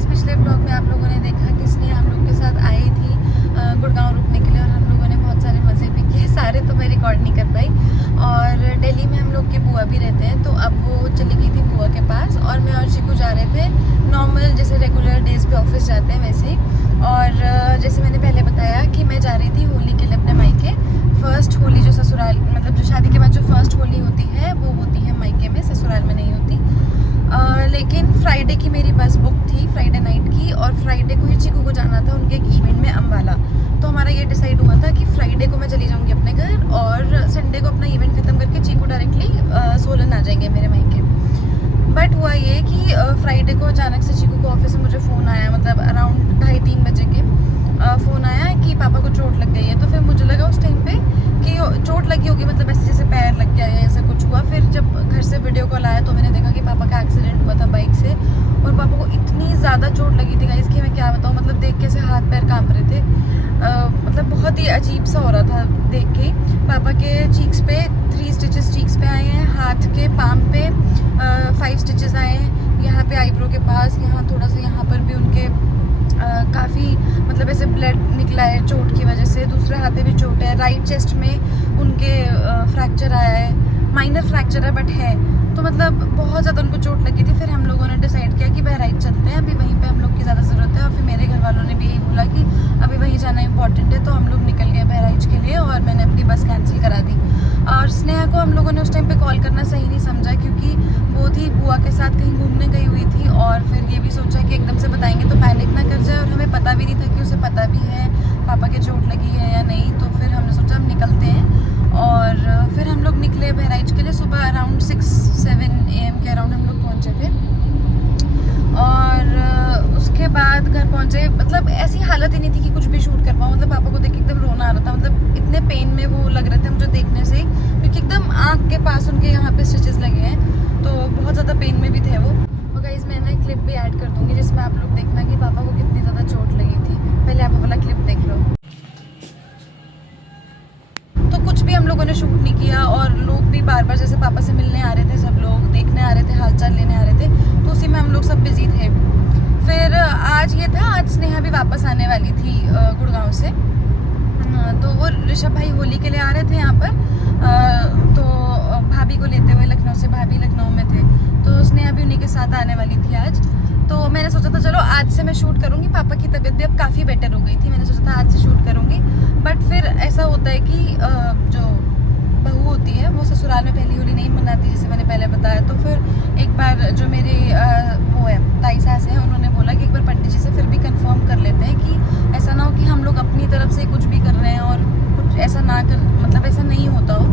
Guys, पिछले blog में आप लोगों ने देखा कि स्नेहा हम लोग के साथ आई थी गुड़गांव रुकने के लिए और हम लोगों ने बहुत सारे मज़े भी किए। सारे तो मैं रिकॉर्ड नहीं कर पाई। और दिल्ली में हम लोग के बुआ भी रहते हैं, तो अब वो चली गई थी बुआ के पास और मैं और चिकू जा रहे थे नॉर्मल जैसे रेगुलर डेज पे ऑफिस जाते हैं वैसे ही। और जैसे मैंने पहले बताया कि मैं जा रही थी होली के लिए अपने मायके। फर्स्ट होली जो ससुराल मतलब जो शादी के बाद जो फर्स्ट होली होती है वो होती है मायके में, ससुराल में नहीं होती। लेकिन फ्राइडे की मेरी बस बुक थी, फ्राइडे नाइट की, और फ्राइडे को ही चिकू को जाना था उनके एक इवेंट में अम्बाला। तो हमारा ये डिसाइड हुआ था कि फ्राइडे को मैं चली जाऊंगी अपने घर और संडे को अपना इवेंट खत्म करके चिकू डायरेक्टली सोलन आ जाएंगे मेरे मायके। बट हुआ ये कि फ्राइडे को अचानक से चिकू को ऑफिस से मुझे फ़ोन आया, मतलब अराउंड 2:30-3 बजे के फ़ोन आया कि पापा को चोट लग गई है। तो फिर मुझे लगा उस टाइम पे कि चोट लगी होगी, मतलब ऐसे जैसे पैर लग गया या ऐसा कुछ हुआ। फिर जब घर से वीडियो कॉल आया तो मैंने देखा कि पापा का एक्सीडेंट हुआ था बाइक से, और पापा को इतनी ज़्यादा चोट लगी थी गाइस कि मैं क्या बताऊँ। मतलब देख के ऐसे हाथ पैर काँप रहे थे, मतलब बहुत ही अजीब सा हो रहा था देख के। पापा के चीक्स पे 3 स्टिचेस चीक्स पे आए हैं, हाथ के पाम पे 5 स्टिचेस आए हैं, यहाँ पे आईब्रो के पास, यहाँ थोड़ा सा यहाँ पर भी उनके काफ़ी मतलब ऐसे ब्लड निकला है चोट की वजह से। दूसरे हाथ पे भी चोट है, राइट चेस्ट में उनके फ्रैक्चर आया है, माइनर फ्रैक्चर है बट है। तो मतलब बहुत ज़्यादा उनको चोट लगी थी। फिर हम लोगों ने डिसाइड किया कि बहराइच चलते हैं, अभी वहीं पे हम लोग की ज़्यादा ज़रूरत है। और फिर मेरे घर वालों ने भी यही बोला कि अभी वहीं जाना इंपॉर्टेंट है, तो हम लोग निकल गए बहराइच के लिए और मैंने अपनी बस कैंसिल करा दी। और स्नेहा को हम लोगों ने उस टाइम पे कॉल करना सही नहीं समझा, क्योंकि वो थी बुआ के साथ कहीं घूमने गई हुई थी। और फिर ये भी सोचा कि एकदम से बताएंगे तो पैनिक ना कर जाए, और हमें पता भी नहीं था कि उसे पता भी है पापा के चोट लगी है या नहीं। तो फिर हमने सोचा हम निकलते हैं और फिर हम लोग निकले बहराइच के लिए। सुबह अराउंड 6-7 AM के अराउंड हम लोग पहुँचे थे। और उसके बाद घर पहुँचे, मतलब ऐसी हालत ही नहीं थी कि कुछ भी शूट कर पाऊँ। मतलब पापा को देख के एकदम रोना आ रहा था, मतलब इतने पेन में वो लग रहे थे मुझे देखने से, क्योंकि एकदम आँख के पास उनके यहाँ पे स्टिचेस लगे हैं, तो बहुत ज़्यादा पेन में भी थे वो। और गाइस मैं ना क्लिप भी ऐड कर दूँगी जिसमें आप लोग देखना कि पापा को कितनी ज़्यादा चोट लगी थी। पहले आप वाला क्लिप देख लो। तो कुछ भी हम लोगों ने शूट नहीं किया, और लोग भी बार बार जैसे पापा से मिलने आ रहे थे, सब लोग देखने आ रहे थे, हालचाल लेने आ रहे थे, तो उसी में हम लोग सब बिजी थे। फिर आज ये था, आज स्नेहा भी वापस आने वाली थी गुड़गांव से। तो वो ऋषभ भाई होली के लिए आ रहे थे यहाँ पर, तो भाभी को लेते हुए लखनऊ से, भाभी लखनऊ में थे, तो स्नेहा भी उन्हीं के साथ आने वाली थी आज। तो मैंने सोचा था चलो आज से मैं शूट करूँगी, पापा की तबीयत भी अब काफ़ी बेटर हो गई थी, मैंने सोचा था आज से शूट करूँगी। बट फिर ऐसा होता है कि जो बहू होती है वो ससुराल में पहली होली नहीं मनाती, जैसे मैंने पहले बताया। तो फिर एक बार जो मेरे वो है ताई सास है, उन्होंने बोला कि एक बार पंडित जी से फिर भी कंफर्म कर लेते हैं कि ऐसा ना हो कि हम लोग अपनी तरफ से कुछ भी कर रहे हैं और कुछ ऐसा ना कर, मतलब ऐसा नहीं होता हो।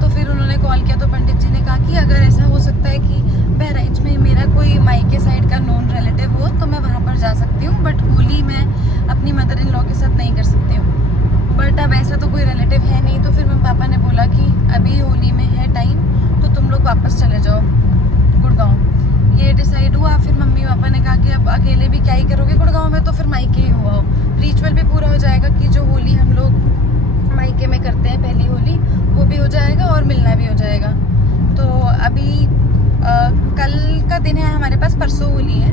तो फिर उन्होंने कॉल किया, तो पंडित जी ने कहा कि अगर ऐसा हो सकता है कि बहराइच में मेरा कोई मायके साइड का नॉन रिलेटिव हो तो मैं वहाँ पर जा सकती हूँ, बट होली मैं अपनी मदर इन लॉ के साथ नहीं कर सकती हूँ। बट अब ऐसा तो कोई रिलेटिव है नहीं। तो फिर मेरे पापा ने बोला कि अभी होली में है टाइम, तो तुम लोग वापस चले जाओ गुड़गांव। ये डिसाइड हुआ। फिर मम्मी पापा ने कहा कि अब अकेले भी क्या ही करोगे गुड़गांव में, तो फिर मायके ही हुआ हो, रिचुअल भी पूरा हो जाएगा कि जो होली हम लोग मायके में करते हैं पहली होली, वो भी हो जाएगा और मिलना भी हो जाएगा। तो अभी कल का दिन है हमारे पास, परसों होली है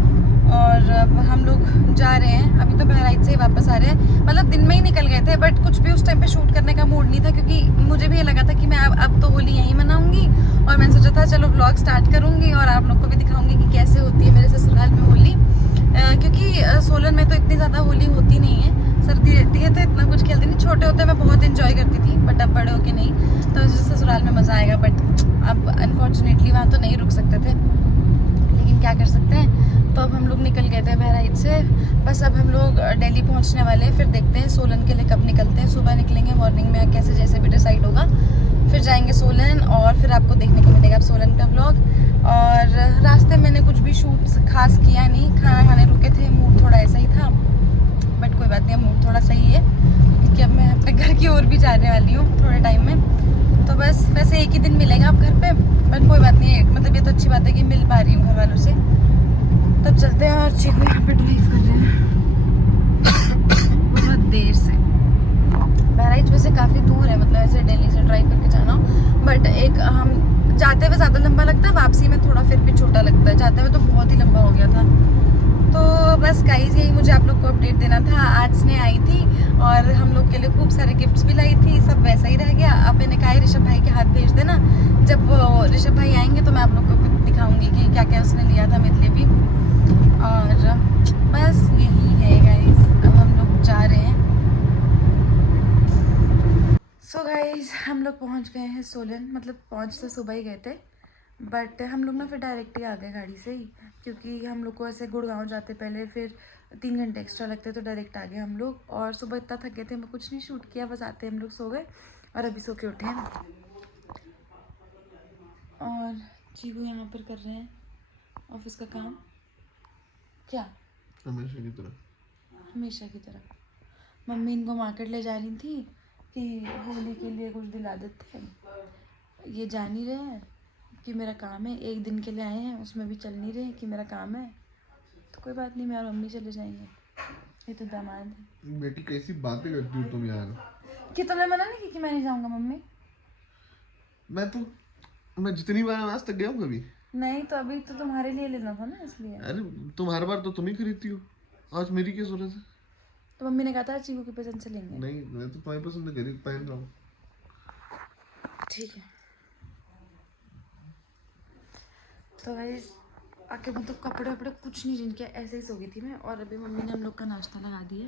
और अब हम लोग जा रहे हैं। अभी तो बहराइच से ही वापस आ रहे हैं, मतलब दिन में ही निकल गए थे, बट कुछ भी उस टाइम पे शूट करने का मूड नहीं था, क्योंकि मुझे भी ये लगा था कि मैं अब तो होली यहीं मनाऊंगी। और मैंने सोचा था चलो व्लॉग स्टार्ट करूंगी और आप लोग को भी दिखाऊंगी कि कैसे होती है मेरे ससुराल में होली, क्योंकि सोलन में तो इतनी ज़्यादा होली होती नहीं है, सर्दी रहती है तो इतना कुछ खेलती नहीं। छोटे होते मैं बहुत इंजॉय करती थी, बट अब बड़े होके नहीं, तो ससुराल में मज़ा आएगा। बट अब अनफॉर्चुनेटली वहाँ तो नहीं रुक सकते थे, लेकिन क्या कर सकते हैं। तो अब हम लोग निकल गए थे बहराइच से, बस अब हम लोग दिल्ली पहुंचने वाले हैं। फिर देखते हैं सोलन के लिए कब निकलते हैं, सुबह निकलेंगे मॉर्निंग में, कैसे जैसे भी डिसाइड होगा। फिर जाएंगे सोलन और फिर आपको देखने को मिलेगा सोलन का व्लॉग। और रास्ते में मैंने कुछ भी शूट खास किया नहीं, खाना खाने रुके थे, मूड थोड़ा ऐसा ही था, बट कोई बात नहीं, अब मूड थोड़ा सही है क्योंकि अब मैं अपने घर की ओर भी जाने वाली हूँ थोड़े टाइम में। तो बस वैसे एक ही दिन मिलेगा आप घर पे, बट कोई बात नहीं है, मतलब ये तो अच्छी बात है कि मिल पा रही हूँ घर वालों से। तब चलते हैं। और चिकू यहाँ पे ड्राइव कर रहे हैं बहुत देर से। बहराइच वैसे काफ़ी दूर है, मतलब ऐसे दिल्ली से ड्राइव करके जाना, बट एक हम जाते हुए ज़्यादा लंबा लगता है, वापसी में थोड़ा फिर भी छोटा लगता है। जाते हुए तो बहुत ही लंबा हो गया था। तो बस और हम लोग के लिए खूब सारे गिफ्ट्स भी लाई थी, सब वैसा ही रह गया। अब मैंने कहा है ऋषभ भाई के हाथ भेज देना, जब वो ऋषभ भाई आएंगे तो मैं आप लोग को भी दिखाऊंगी कि क्या क्या उसने लिया था मेरे लिए भी। और बस यही है गाइस, अब हम लोग जा रहे हैं। सो गाइस हम लोग पहुंच गए हैं सोलन, मतलब पहुंच तो सुबह ही गए थे, बट हम लोग ना फिर डायरेक्ट ही आ गए गाड़ी से ही, क्योंकि हम लोग को ऐसे गुड़गांव जाते पहले फिर 3 घंटे एक्स्ट्रा लगते, तो डायरेक्ट आ गए हम लोग। और सुबह इतना थके थे, मैं कुछ नहीं शूट किया, बस आते हम लोग सो गए और अभी सो के उठे हैं। और चीकू यहाँ पर कर रहे हैं ऑफिस का काम। क्या? हमेशा की तरह मम्मी इनको मार्केट ले जा रही थी कि होली के लिए कुछ दिला देते हैं, ये जान नहीं रहे हैं कि मेरा काम है, एक दिन के लिए आए हैं, उसमें भी चल नहीं रहे कि मेरा काम है। तो कोई बात नहीं, मैं और मम्मी चले जाएंगे, ये तो दामाद है। बेटी कैसी बातें करती हो तुम यार। कि तुमने मना नहीं की कि मैं नहीं जाऊंगा मम्मी? मैं जितनी बार आज तक गया हूँ कभी नहीं, तो अभी तो तुम्हारे लिए लेना था ना, इसलिए। अरे तुम हर बार तो तुम ही खरीदती हो, आज मेरी क्या जरूरत है? तो मम्मी ने कहा था चीकू की पसंद से लेंगे। नहीं, मैं तो तुम्हारी पसंद के पहन रहा हूँ। ठीक है, तो गाइस आके मतलब कपड़े वपड़े कुछ नहीं जिनके ऐसे ही सो गई थी मैं। और अभी मम्मी ने हम लोग का नाश्ता लगा दिया,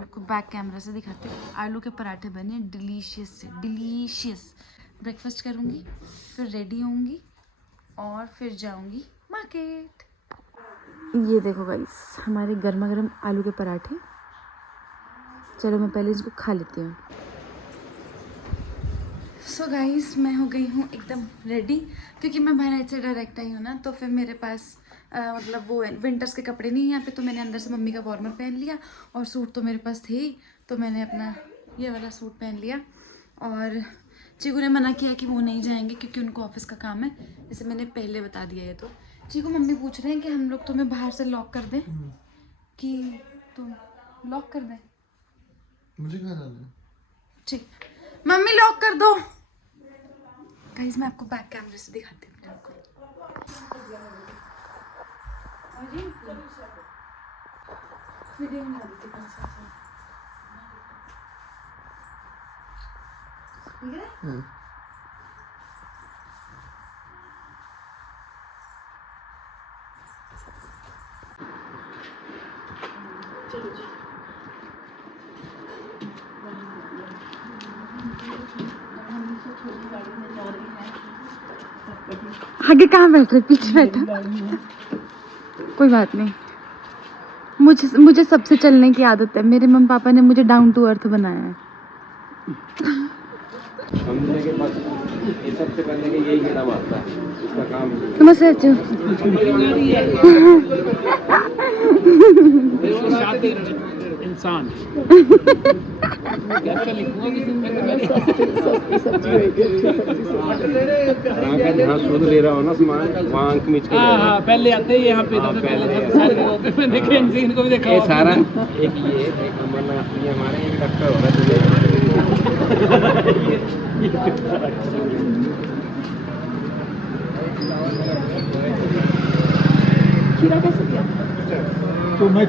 आपको बैक कैमरा से दिखाते हैं। आलू के पराठे बने डिलीशियस से डिलीशियस। ब्रेकफास्ट करूँगी, फिर रेडी होंगी और फिर जाऊँगी मार्केट। ये देखो गाइस हमारे गर्मा गर्म आलू के पराठे। चलो मैं पहले इसको खा लेती हूँ। सो गाइस मैं हो गई हूँ एकदम रेडी, क्योंकि मैं बहराइच से डायरेक्ट आई हूँ ना, तो फिर मेरे पास मतलब वो विंटर्स के कपड़े नहीं हैं यहाँ पे, तो मैंने अंदर से मम्मी का वार्मर पहन लिया और सूट तो मेरे पास थे ही, तो मैंने अपना ये वाला सूट पहन लिया। और चीकू ने मना किया कि वो नहीं जाएंगे क्योंकि उनको ऑफिस का काम है, जैसे मैंने पहले बता दिया है। तो चीकू मम्मी पूछ रहे हैं कि हम लोग तुम्हें बाहर से लॉक कर दें, कि तुम लॉक कर दें? मुझे कहाँ जाना है? ठीक, मम्मी लॉक कर दो। गाइस मैं आपको बैक कैमरे से दिखाती हूँ आपको। वीडियो बना देती हूँ। ठीक है? चलो जी। आगे कहाँ बैठ रहे, पीछे बैठा, कोई बात नहीं। मुझे सबसे चलने की आदत है, मेरे मम्मी पापा ने मुझे डाउन टू अर्थ बनाया है। के पास ये सबसे पहले कि यही कीड़ा मारता है, इसका काम नमस्ते इंसान कैसे लिखूंगा जहाँ शुद्ध ले रहा हो ना सामान वहाँ अंक मिच के पहले आते हैं यहाँ पे मैं देखे इनको भी देखा सारा एक ये एक अमरनाथ ये हमारे एक डॉक्टर हो रहा खीरा कैसे किया? तो मैं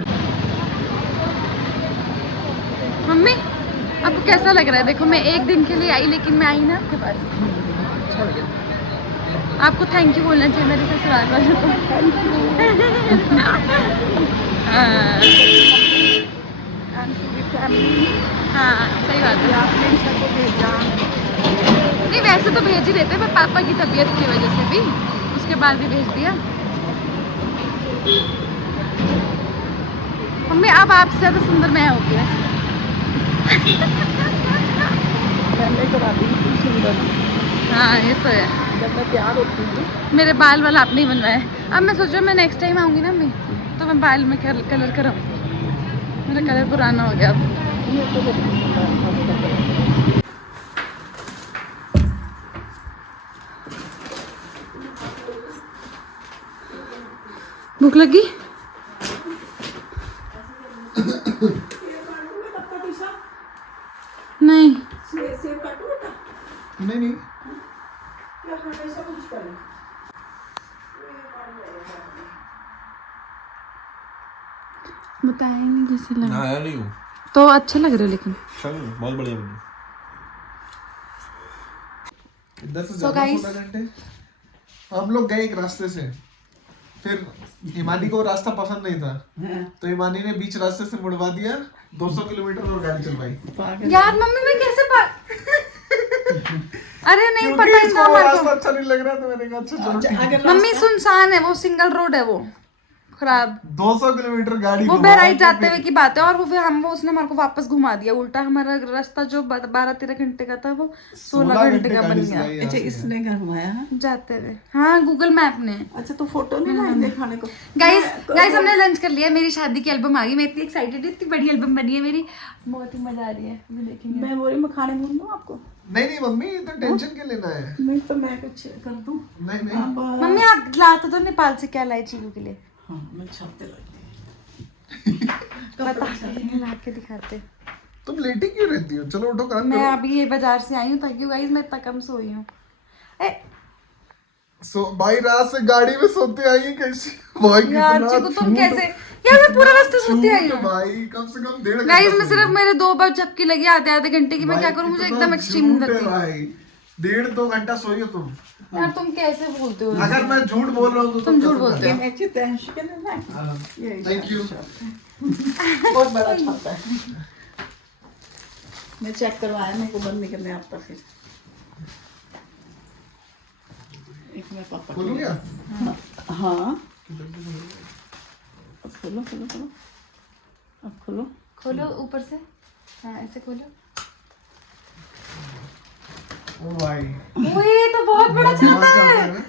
मम्मी आपको कैसा लग रहा है? देखो मैं एक दिन के लिए आई, लेकिन मैं आई ना आपके पास। आपको थैंक यू बोलना चाहिए मेरे ससुराल वालों को। हाँ सही बात है, आपने सबको भेजा। नहीं वैसे तो भेज ही देते, पर पापा की तबीयत की वजह से भी उसके बाद भी भेज दिया। मम्मी अब आपसे ज़्यादा सुंदर मैं हो गया। हाँ ये तो है, जब मैं तैयार होती हूँ मेरे बाल वाला आपने ही बनवाया। अब मैं सोच रही हूँ मैं नेक्स्ट टाइम आऊँगी ना मैं, तो मैं बाल में कलर कराऊँ, मेरा कलर पुराना हो गया अब। भूख लगी? नहीं नहीं बताया नहीं जैसे लगा। आया नहीं हूँ तो अच्छे लग रहे हो लेकिन। बहुत बढ़िया बनी। इधर से So ज्यादा guys- 16 घंटे हम लोग गए एक रास्ते से, फिर हिमानी को वो रास्ता पसंद नहीं था, तो हिमानी ने बीच रास्ते से मुड़वा दिया, 200 किलोमीटर और गाड़ी चलवाई। यार मम्मी मैं कैसे अरे नहीं क्योंकि पता इसको था वो हमारे रास्ता अच्छा नहीं लग रहा, तो मैंने कहा अच्छा चलो। मम्मी सुनसान है वो, सिंगल रोड है वो, खराब। 200 किलोमीटर गाड़ी वो घुमा बहराइच के जाते फिर- हुए की बात है, और वो फिर उसने हमारे को वापस घुमा दिया उल्टा। हमारा रास्ता जो 12-13 घंटे का था वो 16 घंटे का बन गया अच्छा इसने घुमाया है। जाते हुए। हाँ गूगल मैप ने। अच्छा तो फोटो नहीं लाए दिखाने को? गाइस हमने लंच कर लिया, मेरी शादी की एल्बम आ गई, मैं इतनी एक्साइटेड हूँ, इतनी बड़ी एल्बम बनी है मेरी, बहुत ही मजा आ रही है। अभी देखेंगे। मैं बोरी में खाने घूम दूँ आपको? नहीं मम्मी, तो टेंशन क्या लेना है। नहीं तो मैं कुछ कर दूँ? नहीं मम्मी आप लाते तो नेपाल से क्या लाए चीकू के लिए? हाँ मैं छापते लगती बता ला के दिखाते। तुम लेटी क्यों रहती हो? चलो उठो, काम मैं करो। अभी ये बाजार से आई हूँ, ताकि गाइस मैं इतना कम सोई हूँ। भाई रात से गाड़ी में सोते आई है कैसे? भाई यार कितना चिकू तुम झूठ। कैसे? यार मैं पूरा रास्ता सोती आई झूठ हूँ भाई, कम से कम 1.5 घंटा गाइस। मैं सोई सिर्फ हूँ। मेरे 2 बार झपकी लगी आधे घंटे की, मैं भाई, क्या करूँ? मुझे कितना एकदम एक्सट्रीम झूठ है लगती है। भाई, 1.5-2 घंटा सोई हो तुम। यार तुम कैसे बोलते हो? अगर मैं झूठ बोल रहा हूँ तो तुम झूठ बोलते हो। मैं चितैश के ना ये थैंक यू। बहुत बड़ा छापा है। मैं चेक करवाया, मेरे को बंद नहीं करने आता फिर। एक मैं पापा खोलो क्या? हाँ अब खोलो खोलो खोलो, अब खोलो। खोलो ऊपर से, हाँ ऐसे खोलो। ओ भाई, वो ये तो बहुत बड़ा छाता दिमाग है। का है ना?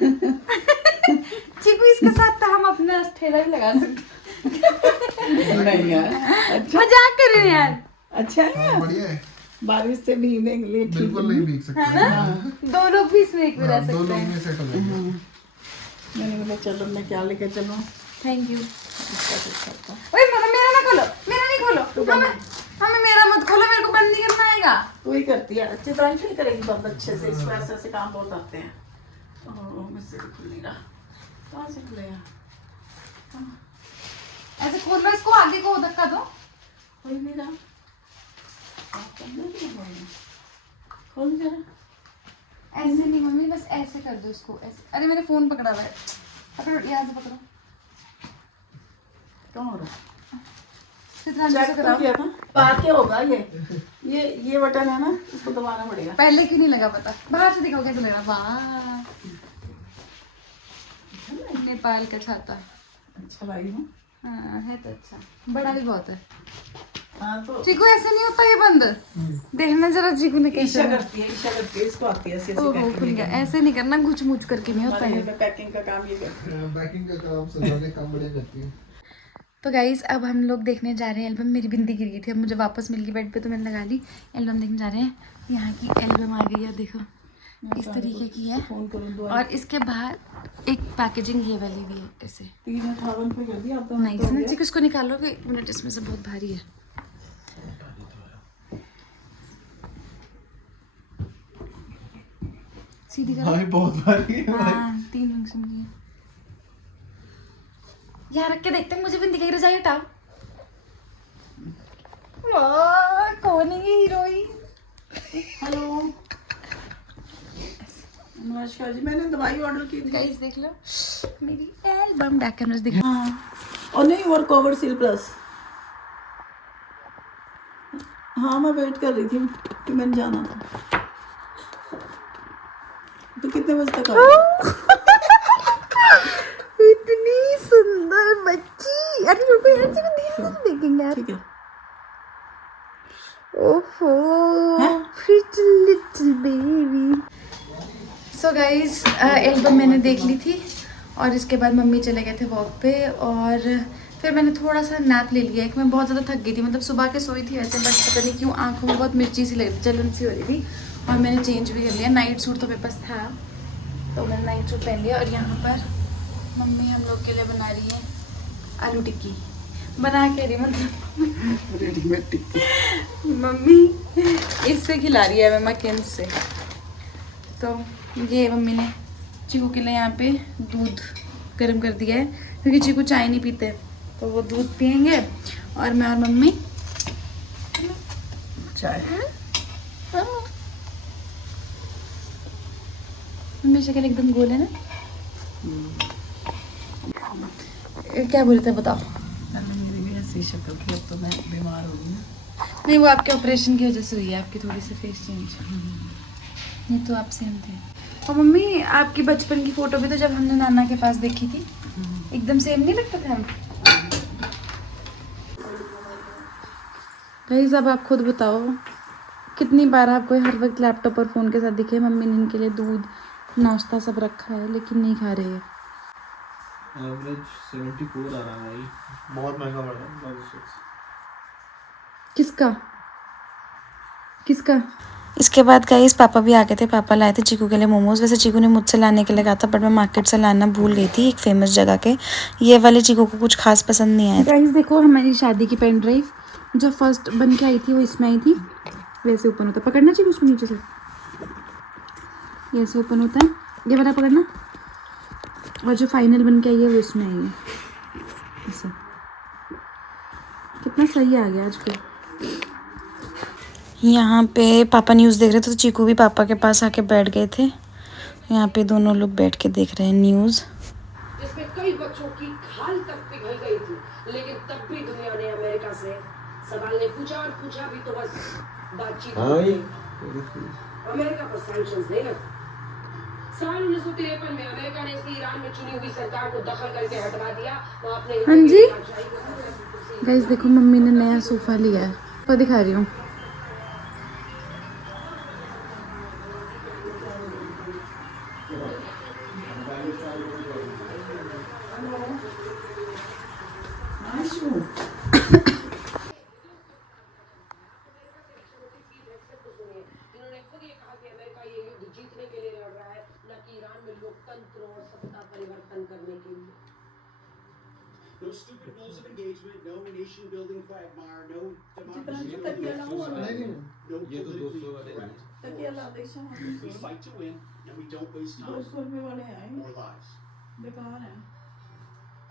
चिकू इसके साथ तो हम अपना ठेला भी लगा सकते नहीं यार, हैं। मजाक कर रहे हो यार। अच्छा है हाँ, बढ़िया है। बारिश से भीगने के लिए ठीक बिल्कुल नहीं भीग सकते है ना? 2 लोग भी इसमें एक में रह 2 सकते लोग हैं। में सेट हो जाएंगे। मैंने बोला चलो मैं क्या लेके चलूँ। Thank you. इसका कुछ छापा। ओए मेरा ना खोलो, मेरा नहीं खोलो। हमें मेरा मत खोलो, मेरे को बंद नहीं करना आएगा। तू ही करती है, अच्छी ब्रांच नहीं करेगी बहुत अच्छे से। इस वजह से काम बहुत आते हैं। मुझसे भी खुल नहीं रहा, कहाँ से खुलेगा? ऐसे खोल लो इसको, आगे को धक्का दो। खुल नहीं रहा, खोल जरा। ऐसे नहीं मम्मी, बस ऐसे कर दो इसको, ऐसे। अरे मेरे फोन पकड़ा हुआ है, पकड़ो यहाँ से पकड़ो। कौन हो रहा? चित्रांशु से चेक तो कराओ। किया था, पाके होगा ये बटन है ना, इसको दबाना पड़ेगा। पहले क्यों नहीं लगा पता? बाहर से दिखाओ कैसे लगा। वाह, नेपाल का छाता। अच्छा लाई हूँ। हाँ है तो अच्छा, बड़ा भी बहुत है। हाँ तो चीकू ऐसे नहीं होता ये बंद, देखना जरा चीकू ने कैसे। ईशा करती है, इसको आती है ऐसे ऐसे ओहो पैकिंग खुल गया। ऐसे नहीं करना, घुच मुच करके नहीं होता है। पैकिंग का काम ये करती है। बैकिंग का काम सजाने काम बढ़िया करती है। तो गाइज अब हम लोग देखने जा रहे हैं एल्बम। मेरी बिंदी गिर गई थी, अब मुझे वापस मिल गई बेड पे, तो मैंने लगा ली। एल्बम देखने जा रहे हैं। यहाँ की एल्बम आ गई है, देखो इस तरीके की है। फोन करूँ दो, और इसके बाहर एक पैकेजिंग ये वाली भी है ऐसे। 358 पे कर दिया आप तो। नहीं इसने जी किसको निकालोगे? 1 मिनट, इसमें से बहुत भारी है। सीधी करो। भाई बहुत भारी है भाई। हाँ 3 फंक्शन की है। यहाँ रख के देखते हैं, मुझे भी दिखाई रजाई हटाओ। वाह, कौन है ये हीरोइन? हेलो नमस्कार जी, मैंने दवाई ऑर्डर की थी। गाइस देख लो मेरी एल्बम, बैक कैमरा से दिखा। हाँ और नहीं, और कवर सील प्लस। हाँ मैं वेट कर रही थी कि मैंने जाना था। तो कितने बजे तक आओ? इतनी सुंदर बच्ची। अरे मेरे को यार से ध्यान से देखेंगे यार। ठीक है। ओहो pretty little baby। So guys album मैंने देख ली थी, और इसके बाद मम्मी चले गए थे वॉक पे, और फिर मैंने थोड़ा सा नैप ले लिया। एक मैं बहुत ज़्यादा थक गई थी, मतलब सुबह के सोई थी वैसे, बट पता नहीं क्यों आंखों में बहुत मिर्ची सी लग रही, जलन सी हो रही थी। और मैंने चेंज भी कर लिया, नाइट सूट तो मेरे पास था, तो मैंने नाइट सूट पहन लिया। और यहाँ पर मम्मी हम लोग के लिए बना रही है आलू टिक्की। बना के रही मतलब रेडीमेड टिक्की। मम्मी इससे खिला रही है मम्मा किन से। तो ये मम्मी ने चीकू के लिए यहाँ पे दूध गर्म कर दिया है, क्योंकि चीकू चाय नहीं पीते, तो वो दूध पियेंगे। और मैं और मम्मी चाय मम्मी शक्ल एकदम गोल है ना। क्या बोलते हैं बताओ। पहले मेरी भी ऐसी शक्ल थी, अब तो मैं बीमार हो गई ना। नहीं वो आपके ऑपरेशन की वजह से हुई है, आपकी थोड़ी सी फेस चेंज। नहीं तो आप सेम थे। और मम्मी आपकी बचपन की फोटो भी तो जब हमने नाना के पास देखी थी एकदम सेम नहीं लगता था हम। गाइस अब आप खुद बताओ कितनी बार आपको हर वक्त लैपटॉप और फ़ोन के साथ दिखे। मम्मी ने इनके लिए दूध नाश्ता सब रखा है लेकिन नहीं खा रहे हैं। एवरेज 74 आ रहा है भाई, बहुत महंगा पड़ रहा है। किसका किसका। इसके बाद गाइस पापा भी आ गए थे। पापा लाए थे चीकू के लिए मोमोज। वैसे चीकू ने मुझसे लाने के लिए कहा था बट मैं मार्केट से लाना भूल गई थी एक फेमस जगह के। ये वाले चीकू को कुछ खास पसंद नहीं आया। गाइस देखो हमारी शादी की पेन ड्राइव जो फर्स्ट बन के आई थी वो इसमें आई थी। वैसे ओपन होता है, पकड़ना चाहिए उसको नीचे से, ये ऐसे ओपन होता है, ये वाला पकड़ना। और जो फाइनल बन के आई है वो इसमें आई है ऐसा। कितना सही आ गया आजकल। यहाँ पे पापा न्यूज़ देख रहे थे तो चीकू भी पापा के पास आके बैठ गए थे। यहाँ पे दोनों लोग बैठ के देख रहे हैं न्यूज़। जिसमें कई बच्चों की खाल तक पिघल गई थी, लेकिन तब भी दुनिया ने अमेरिका से सवाल ने पूछा और पूछा भी तो बस बातचीत हो गई। अमेरिका पर सैंक्शंस नहीं लगे। साल 1953 में अमेरिका ने इसे ईरान में चुनी हुई सरकार को दखल करके हटवा दिया। वो अपने हाँ जी गाइस देखो मम्मी ने नया सोफा लिया है, तो दिखा रही हूँ। इन्होंने खुद ये कहा कि अमेरिका ये युद्ध जीतने के लिए लड़ रहा है, न कि ईरान में लोकतंत्र और सत्ता परिवर्तन करने के लिए। No stupid rules of engagement, no nation-building quagmire, no democracy, जितना तकिया लाऊं और no politically correct. तकिया ला दे शाम We fight to win, and we don't waste time 200 रुपए वाले आए or lives. बेकार है।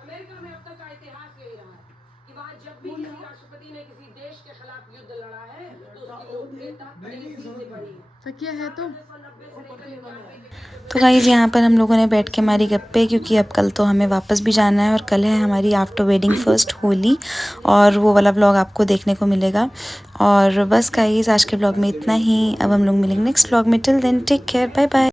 अमेरिका में अब तक का इतिहास यही रहा है कि वहाँ जब भी किसी राष्ट्रपति ने किसी देश के खिलाफ युद्ध लड़ा है तो उसकी लोकप्रियता तेजी से बढ़ी है। तकिया है तो 1990 से लेकर 91 तो गाइस यहाँ पर हम लोगों ने बैठ के मारी गप्पे क्योंकि अब कल तो हमें वापस भी जाना है और कल है हमारी आफ्टर वेडिंग फर्स्ट होली और वो वाला व्लॉग आपको देखने को मिलेगा। और बस गाइस आज के व्लॉग में इतना ही। अब हम लोग मिलेंगे नेक्स्ट व्लॉग में। Till then take care, bye bye.